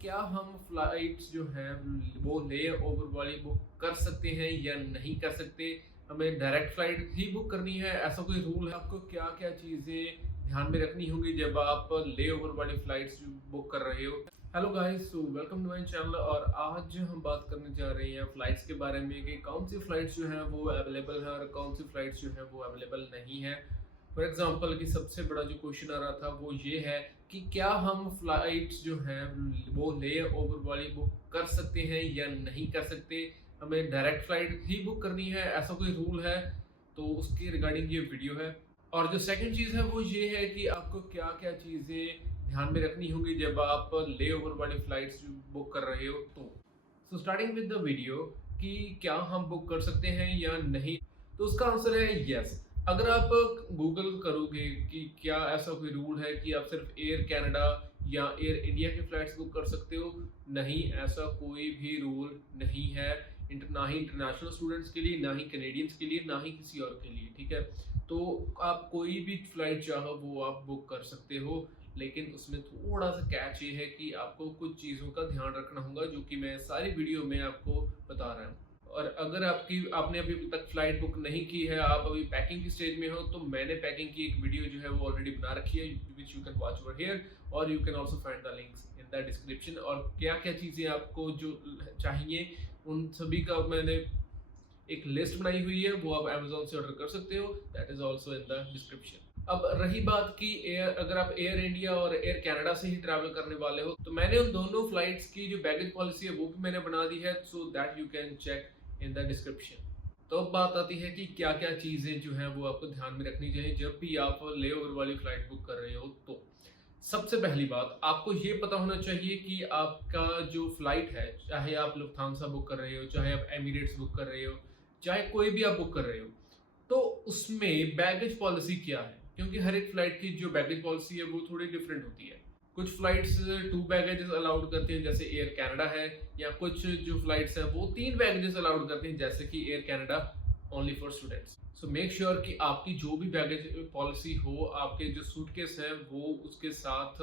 क्या हम फ्लाइट्स जो हैं वो ले ओवर वाली बुक कर सकते हैं या नहीं कर सकते? हमें डायरेक्ट फ्लाइट ही बुक करनी है, ऐसा कोई रूल है? आपको क्या-क्या चीज़ें ध्यान में रखनी होंगी जब आप ले ओवर वाली फ्लाइट्स बुक कर रहे हो? Hello guys, so welcome to my channel और आज हम बात करने जा रहे हैं फ्लाइट्स के बारे में कि कौन सी फ्लाइट्स जो हैं वो अवेलेबल हैं और कौन सी फ्लाइट्स जो हैं वो अवेलेबल नहीं है। फॉर एग्जांपल कि सबसे बड़ा जो क्वेश्चन आ रहा था वो ये है कि क्या हम फ्लाइट्स जो हैं वो ले ओवर वाली बुक कर सकते हैं या नहीं कर सकते? हमें डायरेक्ट फ्लाइट ही बुक करनी है, ऐसा कोई रूल है? तो उसके रिगार्डिंग ये वीडियो है। और जो सेकंड चीज़ है वो ये है कि आपको क्या-क्या चीज़ें ध्यान में रखनी होगी जब आप ले ओवर वाली फ्लाइट्स बुक कर रहे हो तो। So starting with the video कि क्या हम बुक कर सकते हैं या नहीं? तो उसका आंसर है यस। अगर आप गूगल करोगे कि क्या ऐसा कोई रूल है कि आप सिर्फ एयर कनाडा या एयर इंडिया की फ्लाइट्स बुक कर सकते हो? नहीं, ऐसा कोई भी रूल नहीं है। ना ही इंटरनेशनल स्टूडेंट्स के लिए, ना ही कैनेडियंस के लिए, ना ही किसी और के लिए, ठीक है? तो आप कोई भी फ्लाइट चाहो वो आप बुक कर सकते हो, लेकिन उसमें थोड़ा सा कैच ये है कि आपको कुछ चीज़ों का ध्यान रखना होगा जो कि मैं सारी वीडियो में आपको बता रहा हूँ। और अगर आपने अभी तक फ्लाइट बुक नहीं की है, आप अभी पैकिंग की स्टेज में हो, तो मैंने पैकिंग की एक वीडियो जो है वो ऑलरेडी बना रखी है which you can watch over here और you can also find the links in the description. और क्या-क्या चीज़ें आपको जो चाहिए उन सभी का मैंने एक लिस्ट बनाई हुई है, वो आप अमेज़न से ऑर्डर कर सकते हो, that is also in the description. अब रही बात कि अगर आप एयर इंडिया और एयर कनाडा से ही ट्रैवल करने वाले हो, तो मैंने उन दोनों फ्लाइट्स की जो बैगेज पॉलिसी है वो भी मैंने बना दी है, so that you can check in the description. तो अब बात आती है कि क्या-क्या चीज़ें जो हैं वो आपको ध्यान में रखनी चाहिए जब भी आप लेओवर वाली फ्लाइट बुक कर रहे हो तो। सबसे पहली बात, आपको ये पता होना चाहिए कि आपका जो फ्लाइट है, चाहे आप लुफ्थांसा बुक कर रहे हो, चाहे आप एमिरेट्स बुक कर रहे हो, चाहे कोई भी आप बुक कर रहे हो, तो उसमें बैगेज पॉलिसी क्या है? क्योंकि हर एक फ्लाइट की जो बैगेज पॉलिसी है वो थोड़ी डिफरेंट होती है। कुछ फ्लाइट्स 2 बैगेजेस अलाउड करती हैं जैसे एयर कनाडा है, या कुछ जो फ्लाइट्स हैं वो 3 बैगेजेस अलाउड करती हैं जैसे कि air Canada only for students. So make sure कि आपकी जो भी बैगेज पॉलिसी हो, आपके जो सूटकेस है वो उसके साथ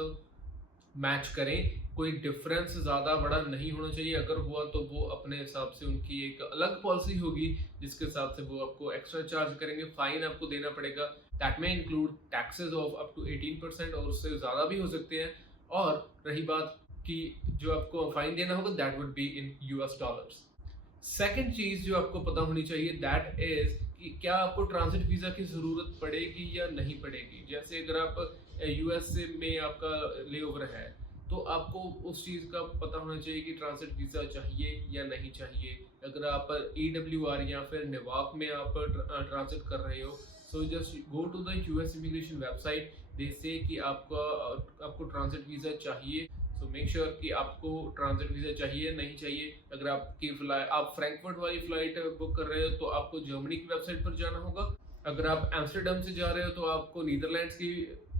मैच करें। कोई डिफरेंस ज़्यादा बड़ा नहीं होना चाहिए, अगर हुआ तो वो अपने हिसाब से उनकी एक अलग पॉलिसी होगी जिसके हिसाब से वो आपको एक्स्ट्रा चार्ज करेंगे, फाइन आपको देना पड़ेगा। दैट में include taxes of up to 18% और उससे ज़्यादा भी हो सकते हैं। और रही बात कि जो आपको फाइन देना होगा that would be in US dollars. Second चीज जो आपको पता होनी चाहिए दैट इज कि क्या आपको ट्रांजिट वीजा की जरूरत पड़ेगी या नहीं पड़ेगी। जैसे अगर आप यूएस में आपका लेओवर है तो आपको उस चीज का पता होना चाहिए कि ट्रांजिट वीजा चाहिए या नहीं चाहिए। अगर आप ईडब्ल्यूआर या फिर नेवाक में आप ट्रांजिट कर रहे हो, so just go to the US immigration website, they say कि आपको ट्रांजिट वीजा चाहिए। सो मेक श्योर कि आपको ट्रांजिट वीजा चाहिए नहीं चाहिए। अगर आप फ्रैंकफर्ट वाली फ्लाइट बुक कर रहे हो तो आपको जर्मनी की वेबसाइट पर जाना होगा। अगर आप एम्स्टर्डम से जा रहे हो तो आपको नीदरलैंड्स की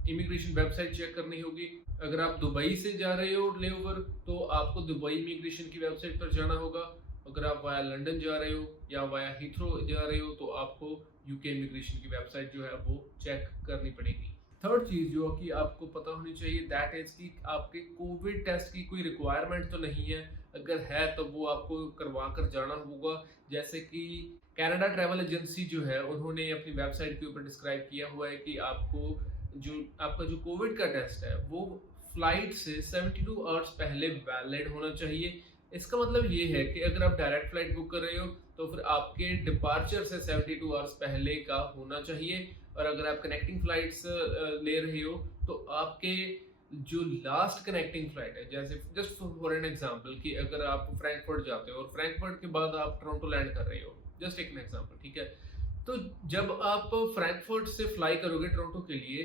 इमिग्रेशन वेबसाइट चेक करनी होगी। अगर आप दुबई से जा रहे हो लेओवर तो आपको दुबई इमिग्रेशन की वेबसाइट पर जाना होगा। अगर आप वाया लंदन जा रहे हो या वाया हीथ्रो जा रहे हो तो आपको यूके इमिग्रेशन की वेबसाइट जो है वो चेक करनी पड़ेगी। थर्ड चीज जो कि आपको पता होनी चाहिए दैट इज कि आपके कोविड टेस्ट की कोई रिक्वायरमेंट तो नहीं है। अगर है तो वो आपको करवा कर जाना होगा। जैसे कि कनाडा ट्रैवल एजेंसी जो है उन्होंने अपनी वेबसाइट के ऊपर डिस्क्राइब किया हुआ है कि आपका जो कोविड का टेस्ट है वो फ्लाइट से 72 आवर्स पहले वैलिड होना चाहिए। इसका मतलब ये है कि अगर आप डायरेक्ट फ्लाइट बुक कर रहे हो तो फिर आपके डिपार्चर से 72 आवर्स पहले का होना चाहिए। और अगर आप कनेक्टिंग फ्लाइट्स ले रहे हो तो आपके जो लास्ट कनेक्टिंग फ्लाइट है, जैसे जस्ट फॉर एन एग्जांपल कि अगर आप फ्रैंकफर्ट जाते हो और फ्रैंकफर्ट के बाद आप टोरंटो लैंड कर रहे हो, जस्ट एक एग्जांपल, ठीक है? तो जब आप फ्रैंकफर्ट से फ्लाई करोगे टोरंटो के लिए,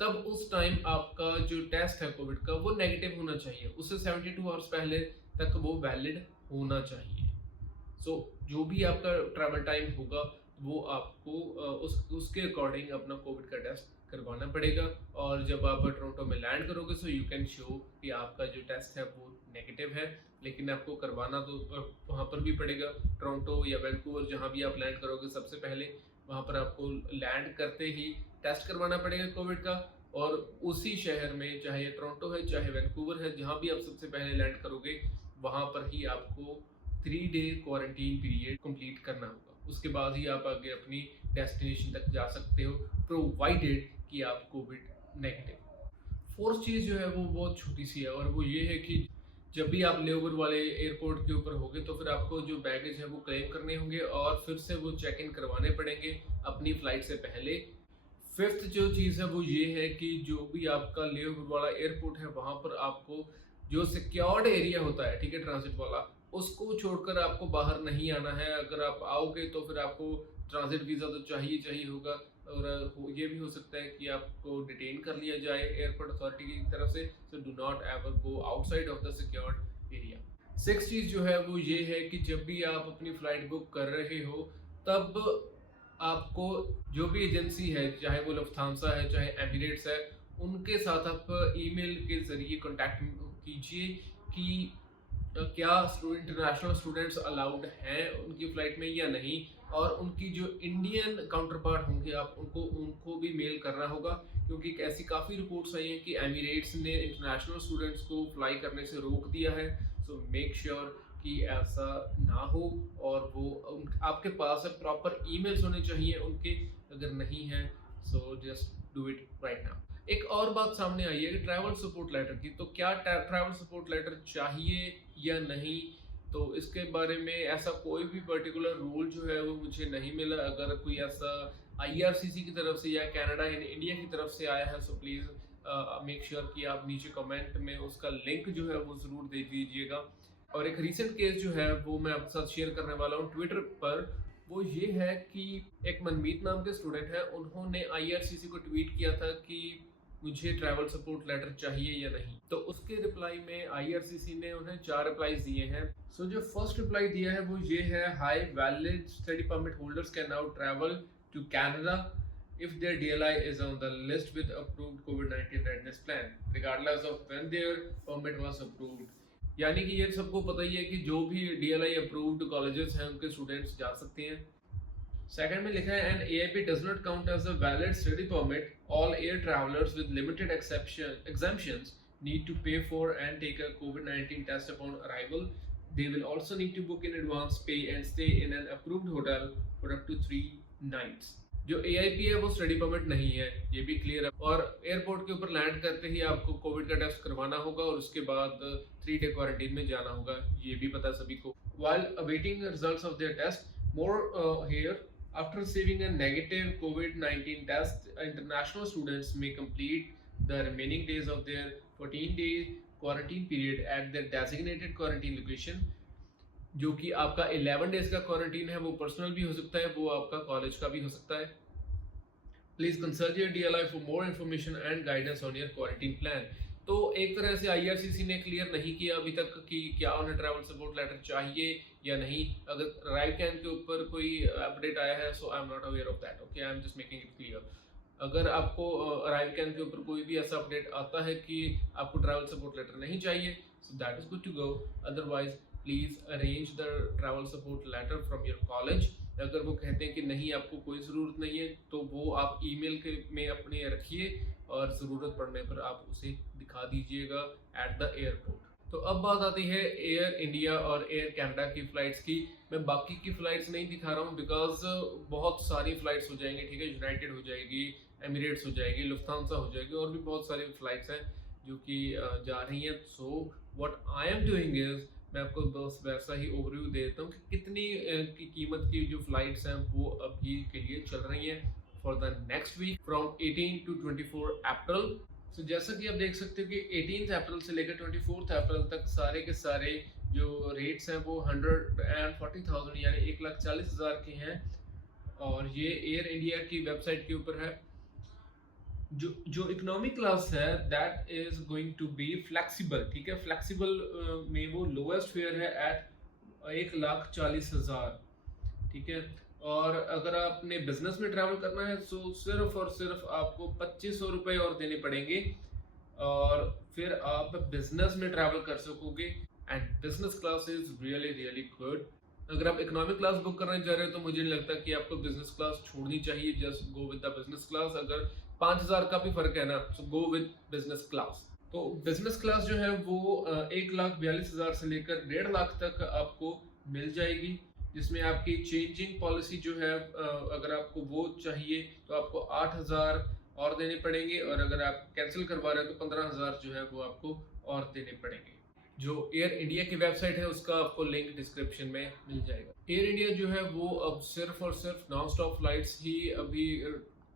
तब उस टाइम आपका जो टेस्ट है कोविड का वो नेगेटिव होना चाहिए। उससे 72 आवर्स पहले तक वो वैलिड होना चाहिए। जो भी आपका ट्रैवल टाइम होगा वो आपको उसके अकॉर्डिंग अपना कोविड का टेस्ट करवाना पड़ेगा। और जब आप टोरंटो में लैंड करोगे सो यू कैन शो कि आपका जो टेस्ट है वो नेगेटिव है, लेकिन आपको करवाना तो वहाँ पर भी पड़ेगा। टोरंटो या वैंकूवर जहाँ भी आप लैंड करोगे सबसे पहले वहाँ पर आपको लैंड करते ही टेस्ट करवाना पड़ेगा कोविड का। और उसी शहर में, चाहे ये टोरंटो है चाहे वैंकूवर है, जहाँ भी आप सबसे पहले लैंड करोगे वहाँ पर ही आपको 3 डे क्वारंटीन पीरियड कंप्लीट करना होगा। उसके बाद ही आप आगे अपनी डेस्टिनेशन तक जा सकते हो, प्रोवाइडेड कि आप कोविड नेगेटिव। फोर्थ चीज़ जो है वो बहुत छोटी सी है, और वो ये है कि जब भी आप लेओवर वाले एयरपोर्ट के ऊपर होगे तो फिर आपको जो बैगेज है वो क्लेम करने होंगे और फिर से वो चेक इन करवाने पड़ेंगे अपनी फ़्लाइट से पहले। फिफ्थ जो चीज़ है वो ये है कि जो भी आपका लेओवर वाला एयरपोर्ट है वहाँ पर आपको जो सिक्योर्ड एरिया होता है, ठीक है, ट्रांजिट वाला, उसको छोड़कर आपको बाहर नहीं आना है। अगर आप आओगे तो फिर आपको ट्रांजिट वीज़ा तो चाहिए होगा, और ये भी हो सकता है कि आपको डिटेन कर लिया जाए एयरपोर्ट अथॉरिटी की तरफ से। So do not ever go outside of the secured area. Six चीज़ जो है वो ये है कि जब भी आप अपनी फ़्लाइट बुक कर रहे हो तब आपको जो भी एजेंसी है, चाहे वो लुफ्थांसा है चाहे एमिरेट्स है, उनके साथ आप ईमेल के ज़रिए कॉन्टैक्ट कीजिए कि क्या इंटरनेशनल स्टूडेंट्स अलाउड हैं उनकी फ़्लाइट में या नहीं, और उनकी जो इंडियन काउंटर पार्ट होंगे आप उनको भी मेल करना होगा, क्योंकि ऐसी काफ़ी रिपोर्ट्स आई हैं कि एमिरेट्स ने इंटरनेशनल स्टूडेंट्स को फ्लाई करने से रोक दिया है। सो मेक श्योर कि ऐसा ना हो, और वो आपके पास प्रॉपर ईमेल्स होने चाहिए उनके, अगर नहीं है so just do it right now. एक और बात सामने आई है कि ट्रैवल सपोर्ट लेटर की, तो क्या ट्रैवल सपोर्ट लेटर चाहिए या नहीं, तो इसके बारे में ऐसा कोई भी पर्टिकुलर रूल जो है वो मुझे नहीं मिला। अगर कोई ऐसा IRCC की तरफ से या कनाडा इन इंडिया की तरफ से आया है सो प्लीज़ मेक श्योर कि आप नीचे कमेंट में उसका लिंक जो है वो ज़रूर दे दीजिएगा। और एक रीसेंट केस जो है वो मैं आपके साथ शेयर करने वाला हूँ ट्विटर पर। वो ये है कि एक मनमीत नाम के स्टूडेंट है, उन्होंने IRCC को ट्वीट किया था कि मुझे ट्रैवल सपोर्ट लेटर चाहिए या नहीं, तो उसके रिप्लाई में IRCC ने उन्हें 4 रिप्लाईज दिए हैं। सो जो फर्स्ट रिप्लाई दिया है वो ये है, high valid study permit holders can now travel to Canada if their DLI is on the list with approved COVID-19 readiness plan regardless of when their permit was approved। यानी कि ये सबको पता ही है कि जो भी DLI अप्रूव्ड कॉलेजेस हैं उनके स्टूडेंट्स जा सकते हैं। सेकंड में लिखा है, and AIP does not count as a valid study permit. All air travelers with limited exemptions need to pay for and take a COVID-19 test upon arrival. They will also need to book in advance, pay and stay in an approved hotel for up to 3 nights. जो AIP है वो study permit नहीं है, ये भी clear है। और airport के ऊपर लैंड करते ही आपको कोविड का टेस्ट करवाना होगा और उसके बाद 3 डे क्वारंटीन में जाना होगा, ये भी पता सभी को। While awaiting results of their test, more here. After receiving a negative COVID-19 test, international students may complete the remaining days of their 14-day quarantine period at their designated quarantine location। जो कि आपका 11 days का quarantine है, वो personal भी हो सकता है, वो आपका कॉलेज का भी हो सकता है। Please consult your DLI for more information and guidance on your quarantine plan. तो एक तरह से IRCC ने क्लियर नहीं किया अभी तक कि क्या उन्हें ट्रैवल सपोर्ट लेटर चाहिए या नहीं। अगर अराइव कैन के ऊपर कोई अपडेट आया है so I am not aware of that, okay, I am just making it clear. अगर आपको अराइव कैन के ऊपर कोई भी ऐसा अपडेट आता है कि आपको ट्रैवल सपोर्ट लेटर नहीं चाहिए, so that is good to go. Otherwise please arrange the travel support letter from your college. अगर वो कहते हैं कि नहीं आपको कोई ज़रूरत नहीं है तो वो आप ईमेल के में अपने रखिए और ज़रूरत पड़ने पर आप उसे दिखा दीजिएगा एट द एयरपोर्ट। तो अब बात आती है एयर इंडिया और एयर कनाडा की फ़्लाइट्स की। मैं बाकी की फ़्लाइट्स नहीं दिखा रहा हूँ बिकॉज बहुत सारी फ़्लाइट्स हो जाएंगी, ठीक है, यूनाइटेड हो जाएगी, एमिरेट्स हो जाएगी, लुफ्थांसा हो जाएगी, और भी बहुत सारी फ़्लाइट्स हैं जो कि जा रही हैं। So what I am doing is मैं आपको बस वैसा ही ओवरव्यू दे देता हूँ कि कितनी की कीमत की जो फ्लाइट्स हैं वो अभी के लिए चल रही हैं for the next week from 18 to 24 April. तो जैसा कि आप देख सकते हो कि 18 अप्रैल से लेकर 24 अप्रैल तक सारे के सारे जो रेट्स हैं वो 140,000 यानी 1,40,000 के हैं, और ये एयर इंडिया की वेबसाइट के ऊपर है। जो इकोनॉमिक क्लास है that is going to be flexible, ठीक है, फ्लेक्सिबल में वो लोएस्ट फेयर है एट 1,40,000, ठीक है। और अगर आपने बिजनेस में ट्रैवल करना है तो सिर्फ और सिर्फ आपको 2500 रुपये और देने पड़ेंगे और फिर आप बिजनेस में ट्रैवल कर सकोगे, and business class is really really good. अगर आप इकोनॉमिक क्लास बुक करने जा रहे हो तो मुझे नहीं लगता कि आपको बिजनेस क्लास छोड़नी चाहिए, just go with the business class. अगर 5,000 का भी फर्क है ना, सो गो विद बिजनेस क्लास। तो बिजनेस क्लास जो है वो 1,42,000 से लेकर 1.5 लाख तक आपको मिल जाएगी, जिसमें आपकी चेंजिंग पॉलिसी जो है अगर आपको वो चाहिए तो आपको 8,000 और देने पड़ेंगे, और अगर आप कैंसिल करवा रहे हैं तो 15,000 जो है वो आपको और देने पड़ेंगे। जो एयर इंडिया की वेबसाइट है उसका आपको लिंक डिस्क्रिप्शन में मिल जाएगा। एयर इंडिया जो है वो अब सिर्फ और सिर्फ नॉन स्टॉप फ्लाइट्स ही अभी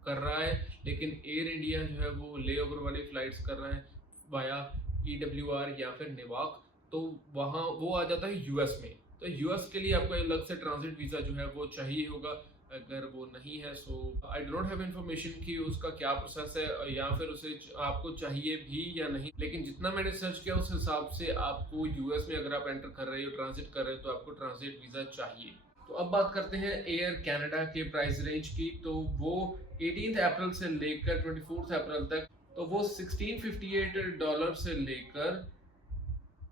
कर रहा है, लेकिन एयर इंडिया जो है वो ले ओवर वाली फ्लाइट्स कर रहा है वाया EWR या फिर नेवाक। तो वहाँ वो आ जाता है यूएस में, तो यूएस के लिए आपको अलग से ट्रांजिट वीज़ा जो है वो चाहिए होगा। अगर वो नहीं है so I do not have information कि उसका क्या प्रोसेस है या फिर उसे आपको चाहिए भी या नहीं, लेकिन जितना मैंने सर्च किया उस हिसाब से आपको यूएस में अगर आप एंटर कर रहे हो, ट्रांजिट कर रहे हो, तो आपको ट्रांजिट वीज़ा चाहिए। तो अब बात करते हैं एयर कनाडा के प्राइस रेंज की। तो वो 18 अप्रैल से लेकर 24 अप्रैल तक, तो वो $1658 से लेकर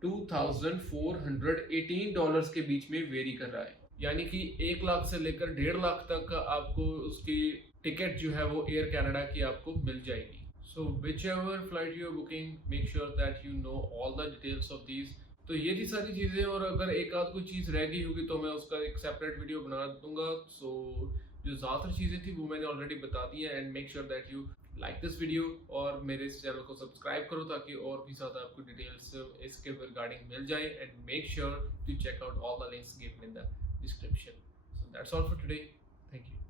$2,418 के बीच में वेरी कर रहा है। यानी कि 1 लाख से लेकर 1.5 लाख तक आपको उसकी टिकट जो है वो एयर कनाडा की आपको मिल जाएगी। So whichever flight you are booking, make sure that you know all the details of these. तो ये थी सारी चीज़ें, और अगर एक आध कोई चीज़ रह गई होगी तो मैं उसका एक सेपरेट वीडियो बना दूंगा। सो जो ज़्यादातर चीज़ें थी वो मैंने ऑलरेडी बता दी है। And make sure that you like this video और मेरे इस चैनल को सब्सक्राइब करो ताकि और भी ज़्यादा आपको डिटेल्स इसके रिगार्डिंग मिल जाए। And make sure to check out all the links given in the description. So that's all for today. Thank you.